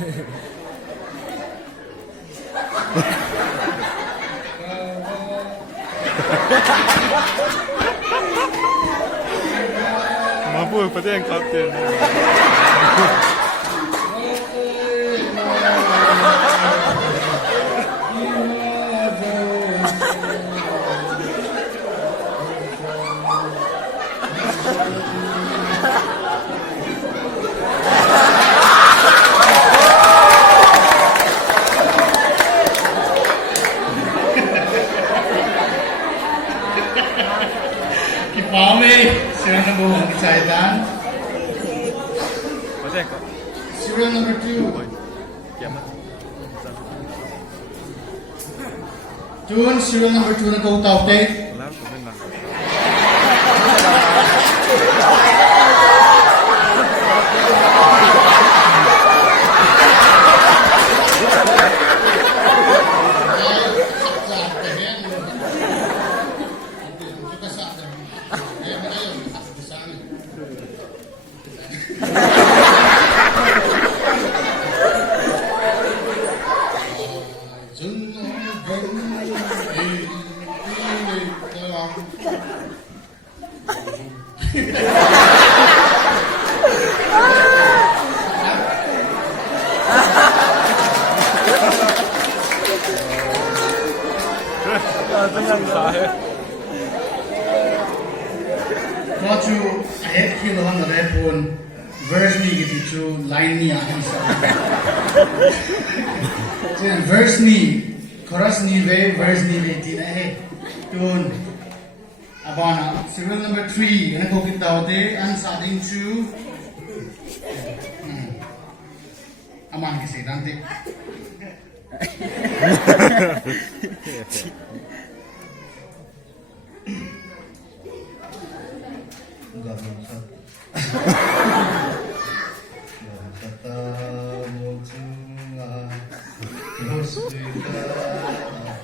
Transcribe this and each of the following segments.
มาพูดประเทศครับเจนSerial number 1 Kecaitan. ประเทศครับ Serial number 2. เกี่ยม Tune serial number 2 na kautaw tape. แล้วผมเป็นหลังNot to head kill on the repon. Verse me get it to line me up. Verse me, chorus ni ve, verse ni ve tina hey. Tune. Abana. Serial number 3. Ano ko kita ote? Ang starting to. Aman kasi nanti. Enggak bisa. Ketemu cuma terus kita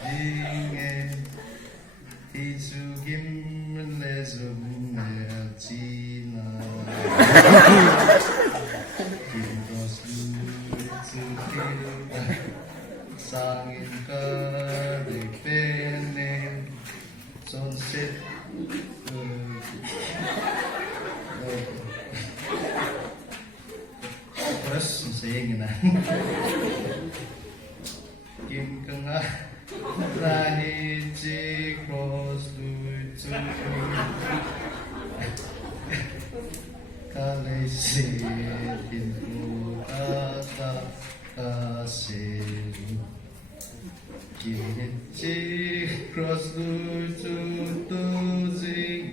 ingin disugim lesum Cina. Kita kita sangin kadipene sunset. Terus saying na Kim ka nga Lahit si cross luto Kalisit Pinto kata kasin Kim si cross luto tuzing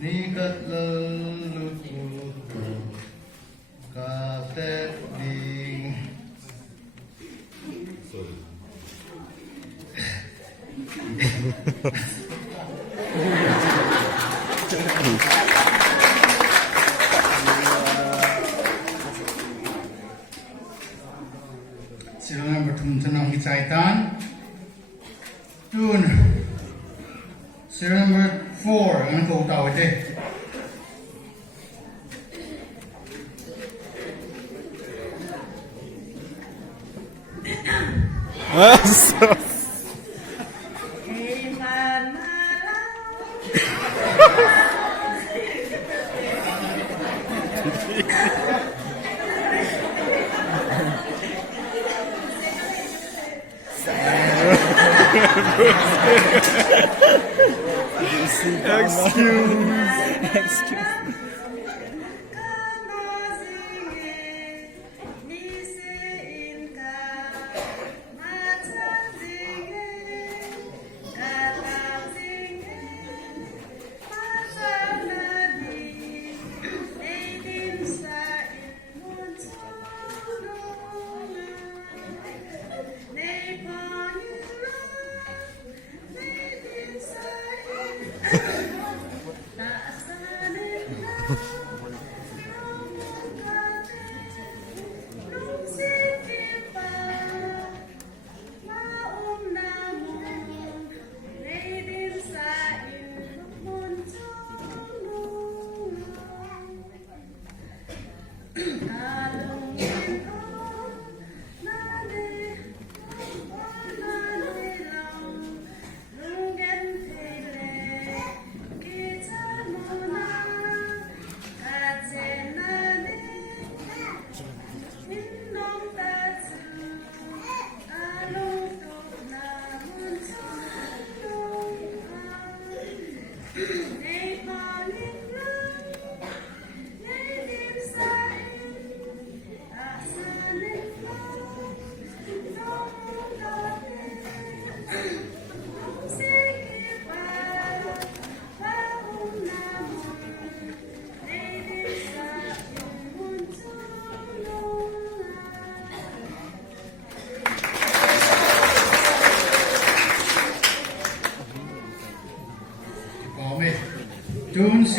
Nikat laluto katet ding Serial number 2 Tanong Kecaitan. Tune. Serial number 4. Ano ko utawid eh? Excuse.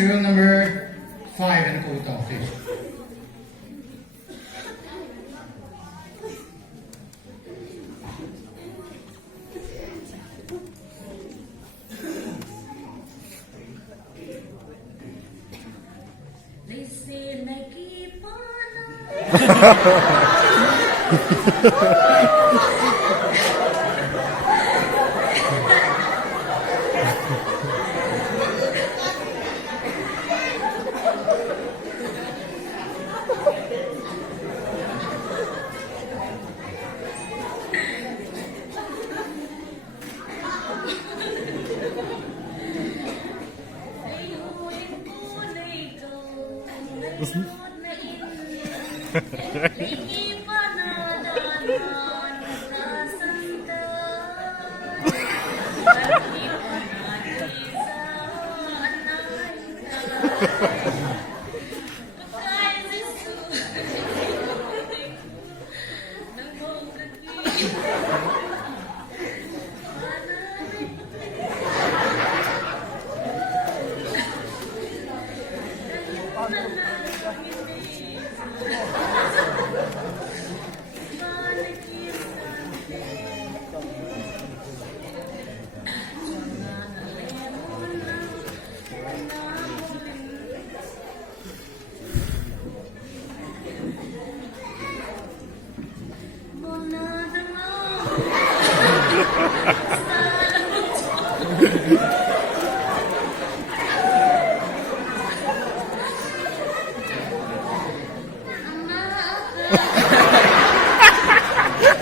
serial number 5 ano po ito? Okay. They say मैं की पाना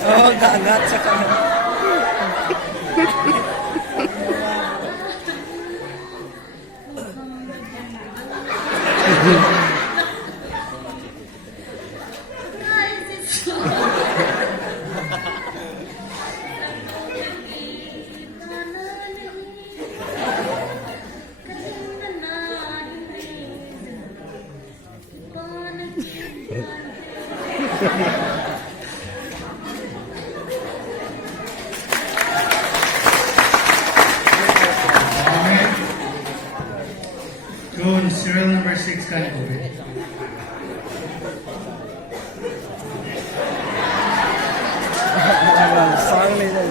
Oh, dagat sa kanila. Amen. Yun, serial number 6 ka na po. Song nila.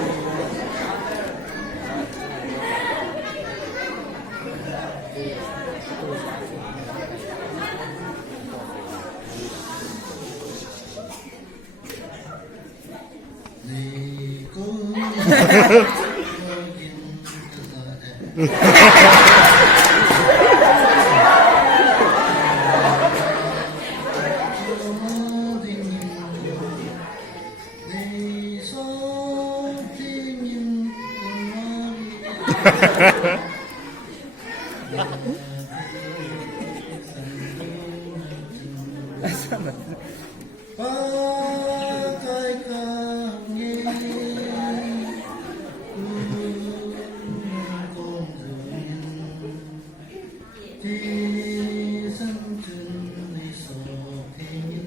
Patay kami di santun isopin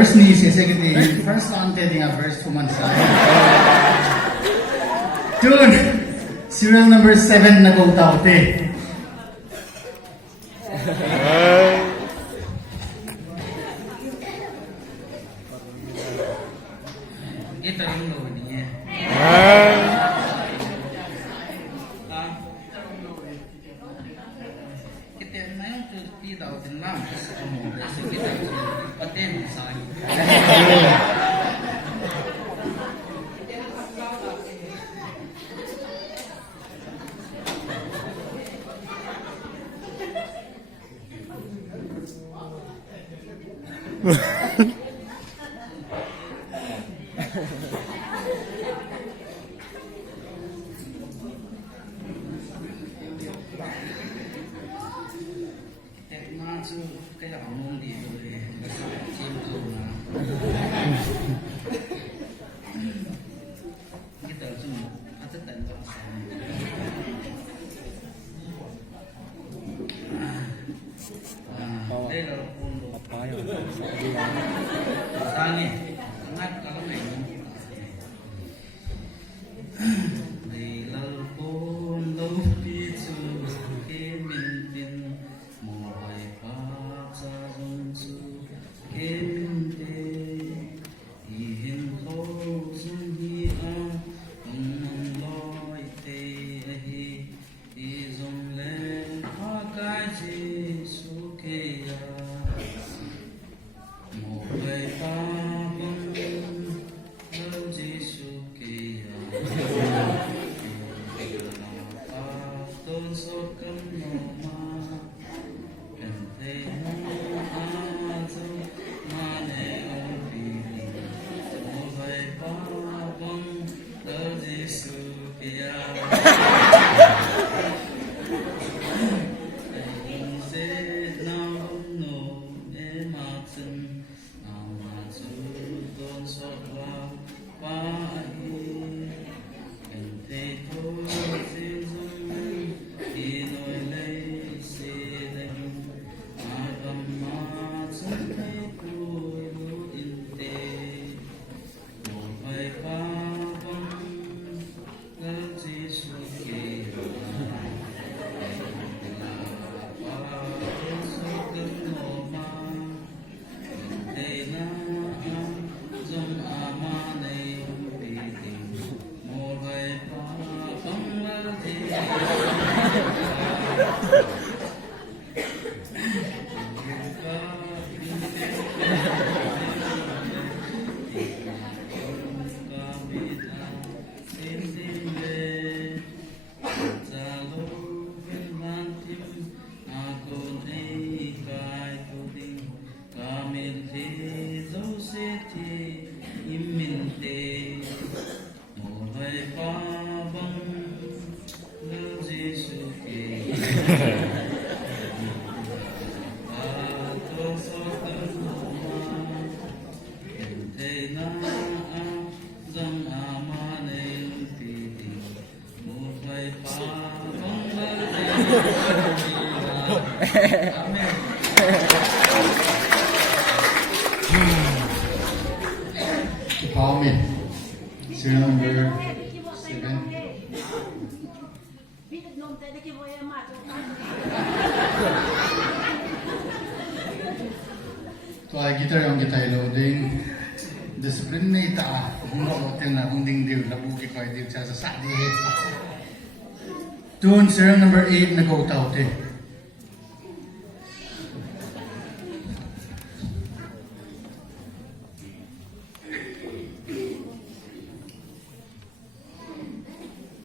verse ni sesekiti first ante dinga verse pumansa. Tune serial number 7 na kong taote. Ito yung load niya. Kita na yung tuti daw din lang. So kita patin sa so kaya ngomong dito eh. Simple na. Kita semua ada tanda Pero kung tangi, angat kalau memang Leilal pun lâu pichu kemin tin Mohai paksa zunsu kemin te Ihin ko zunhi ang loi te ahi Izong len hakai Jesu kaya Mohai pakang lâu Jesu kaya Tôn sốt cấm nổ ma Cần thế nông á dâu Ma nè ông vì Mô vầy ba vong Tớ Giê-xu kia Tình dễ nào ông nổ Ê mạc dân Nào mà chú tôn sốt vào Ba ý Cần thế thôi Dê dông Khi nỗi lấy xe đánh Ai gầm mà chân thấy vui lưu in tê Một vài ba vong Ngỡ Giê-xu kê Ba sốt cấm nổ ma Thế na dông à ma này bị tình Một vài ba vong ngỡ Giê-xu Amen. Serial number 7. To ay gitar yung gitay loading. Discipline na ita. Kung hotel na kung ding diw labuki ko ay diw sa sadi. Tune serial number 8 na go taute.